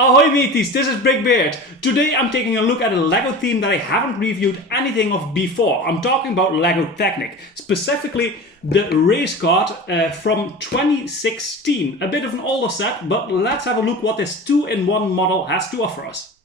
Ahoy mateys, this is BrickBeard. Today I'm taking a look at a LEGO theme that I haven't reviewed anything of before. I'm talking about LEGO Technic, specifically the race kart from 2016. A bit of an older set, but let's have a look what this 2-in-1 model has to offer us.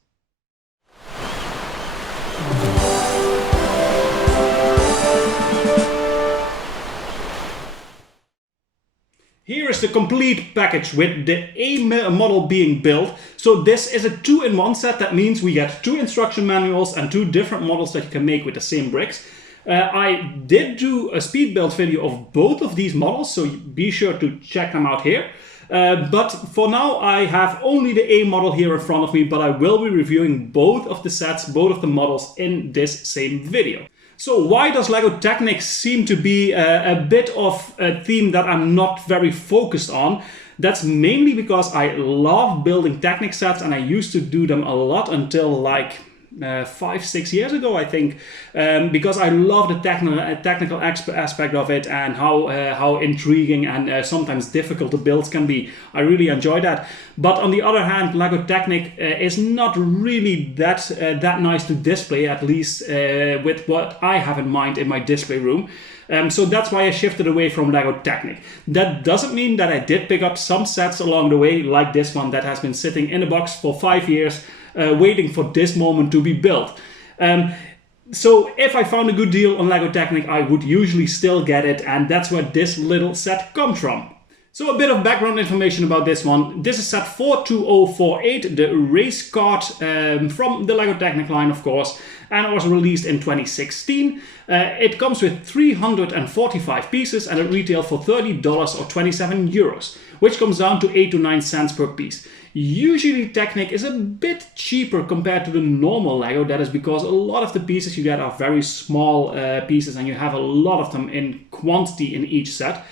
Here is the complete package with the A model being built. So this is a 2-in-1 set. That means we get 2 instruction manuals and 2 different models that you can make with the same bricks. I did do a speed build video of both of these models, so be sure to check them out here. But for now I have only the A model here in front of me, but I will be reviewing both of the sets, both of the models in this same video. So why does LEGO Technic seem to be a bit of a theme that I'm not very focused on? That's mainly because I love building Technic sets, and I used to do them a lot until like 5-6 years ago, I think, because I love the technical aspect of it and how intriguing and sometimes difficult the builds can be. I really enjoy that. But on the other hand, LEGO Technic is not really that nice to display, at least with what I have in mind in my display room. So that's why I shifted away from LEGO Technic. That doesn't mean that I did pick up some sets along the way, like this one that has been sitting in a box for 5 years, waiting for this moment to be built. So if I found a good deal on LEGO Technic, I would usually still get it, and that's where this little set comes from. So a bit of background information about this one. This is set 42048, the race kart from the LEGO Technic line, of course, and it was released in 2016. It comes with 345 pieces and it retails for $30 or 27 euros, which comes down to 8 to 9 cents per piece. Usually Technic is a bit cheaper compared to the normal LEGO. That is because a lot of the pieces you get are very small pieces, and you have a lot of them in quantity in each set.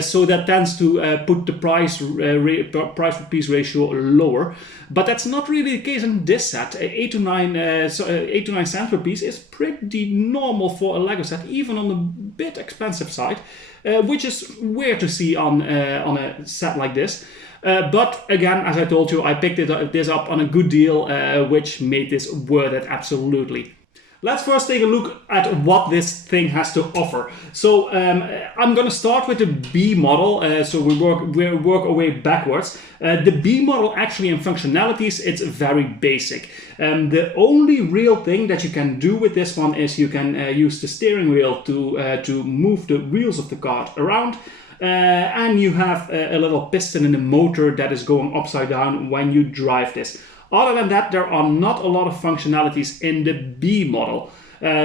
So that tends to put the price per piece ratio lower. But that's not really the case in this set. 8 to 9 cents per piece is pretty normal for a LEGO set, even on the bit expensive side, which is weird to see on a set like this. But again, as I told you, I picked this up on a good deal, which made this worth it absolutely. Let's first take a look at what this thing has to offer. So I'm going to start with the B model, so we work our way backwards. The B model actually in functionalities, it's very basic. The only real thing that you can do with this one is you can use the steering wheel to move the wheels of the kart around. And you have a little piston in the motor that is going upside down when you drive this. Other than that, there are not a lot of functionalities in the B model.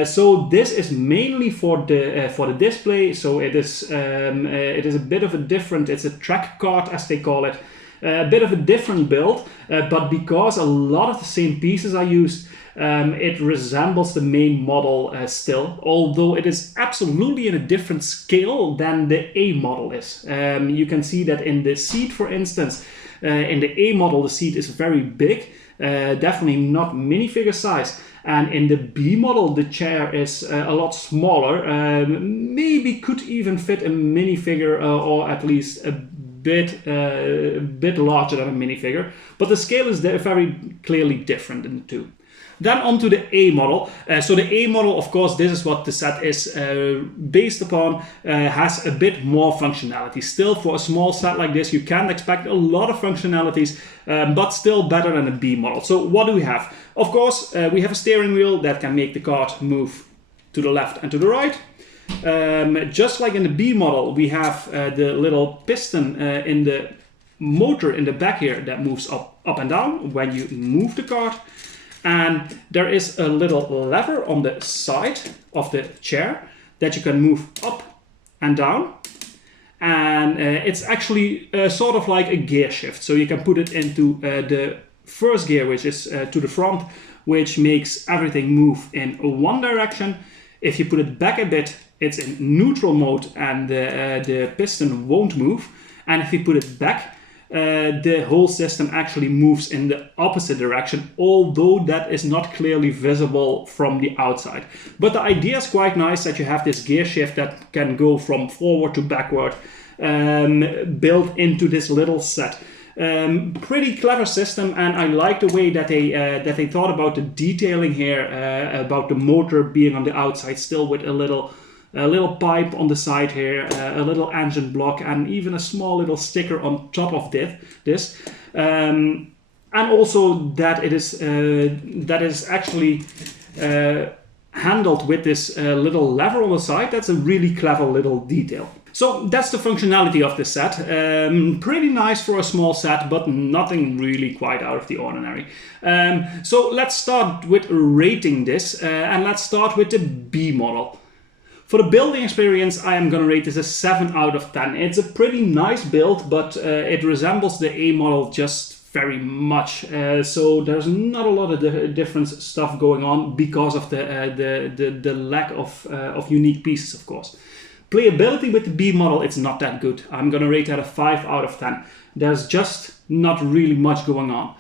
So this is mainly for the display. So it is a bit of a different. It's a track kart, as they call it. A bit of a different build, but because a lot of the same pieces are used, it resembles the main model still, although it is absolutely in a different scale than the A model is. You can see that in the seat, for instance. In the A model, the seat is very big, definitely not minifigure size. And in the B model, the chair is a lot smaller, maybe could even fit a minifigure or at least a bit larger than a minifigure. But the scale is very clearly different in the two. Then on to the A model. So the A model, of course, this is what the set is based upon, has a bit more functionality. Still, for a small set like this, you can't expect a lot of functionalities, but still better than a B model. So what do we have? Of course, we have a steering wheel that can make the kart move to the left and to the right. Just like in the B model, we have the little piston in the motor in the back here that moves up and down when you move the kart. And there is a little lever on the side of the chair that you can move up and down. And it's actually sort of like a gear shift. So you can put it into the first gear, which is to the front, which makes everything move in one direction. If you put it back a bit, it's in neutral mode and the piston won't move. And if you put it back, the whole system actually moves in the opposite direction, although that is not clearly visible from the outside. But the idea is quite nice that you have this gear shift that can go from forward to backward, built into this little set. Pretty clever system, and I like the way that they thought about the detailing here, about the motor being on the outside still with a little pipe on the side here, a little engine block, and even a small little sticker on top of this. And also that it is actually handled with this little lever on the side. That's a really clever little detail. So that's the functionality of this set. Pretty nice for a small set, but nothing really quite out of the ordinary. So let's start with rating this, and let's start with the B model. For the building experience, I am going to rate this a 7 out of 10. It's a pretty nice build, but it resembles the A model just very much. So there's not a lot of different stuff going on because of the lack of unique pieces, of course. Playability with the B model, it's not that good. I'm going to rate that a 5 out of 10. There's just not really much going on.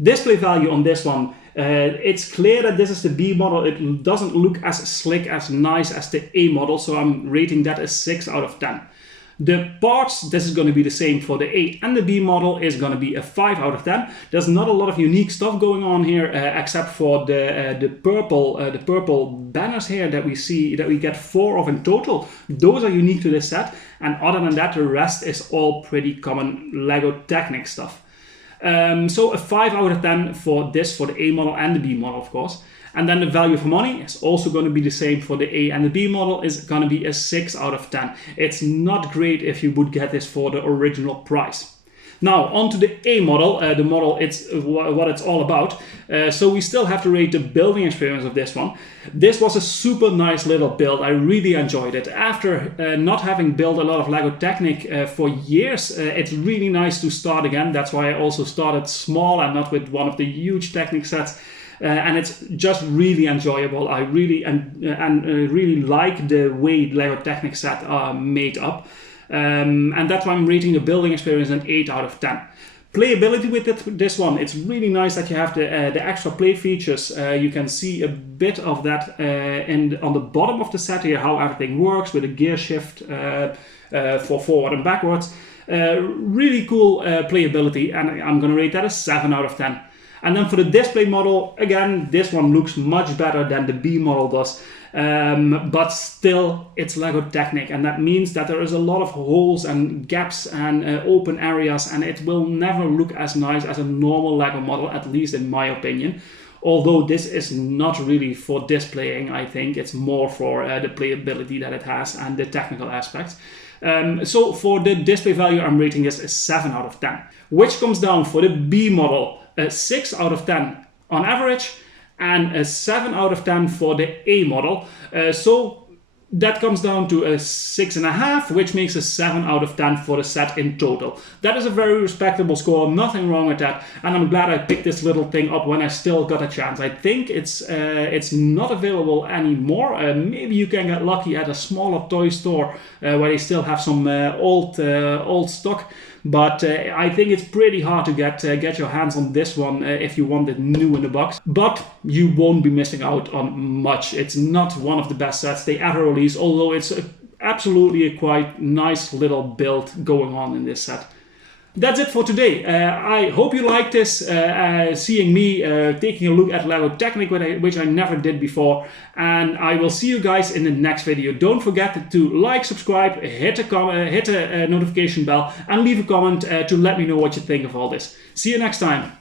Display value on this one, it's clear that this is the B model. It doesn't look as slick, as nice as the A model, so I'm rating that a 6 out of 10. The parts, this is going to be the same for the A and the B model, is going to be a 5 out of 10. There's not a lot of unique stuff going on here, except for the purple banners here that we see, that we get 4 of in total. Those are unique to this set, and other than that, the rest is all pretty common LEGO Technic stuff. So a 5 out of 10 for this, for the A model and the B model, of course. And then the value for money is also going to be the same for the A and the B model, is going to be a 6 out of 10. It's not great if you would get this for the original price. Now, on to the A model, the model, it's what it's all about. So we still have to rate the building experience of this one. This was a super nice little build. I really enjoyed it. After not having built a lot of LEGO Technic for years, it's really nice to start again. That's why I also started small and not with one of the huge Technic sets. And it's just really enjoyable. I really really like the way LEGO Technic set are made up. And that's why I'm rating the building experience an 8 out of 10. Playability with this one, it's really nice that you have the extra play features. You can see a bit of that on the bottom of the set here, how everything works with a gear shift for forward and backwards. Really cool playability, and I'm going to rate that a 7 out of 10. And then for the display model, again, this one looks much better than the B model does. But still, it's LEGO Technic, and that means that there is a lot of holes and gaps and open areas, and it will never look as nice as a normal LEGO model, at least in my opinion. Although this is not really for displaying, I think it's more for the playability that it has and the technical aspects. So for the display value, I'm rating this a 7 out of 10, which comes down for the B model, a 6 out of 10 on average, and a 7 out of 10 for the A model. So that comes down to a 6.5, which makes a 7 out of 10 for the set in total. That is a very respectable score, nothing wrong with that, and I'm glad I picked this little thing up when I still got a chance. I think it's not available anymore. Maybe you can get lucky at a smaller toy store where they still have some old stock. But I think it's pretty hard to get your hands on this one if you want it new in the box. But you won't be missing out on much. It's not one of the best sets they ever release, although it's absolutely a quite nice little build going on in this set. That's it for today. I hope you liked this, seeing me taking a look at LEGO Technic, which I never did before. And I will see you guys in the next video. Don't forget to like, subscribe, hit a notification bell, and leave a comment to let me know what you think of all this. See you next time.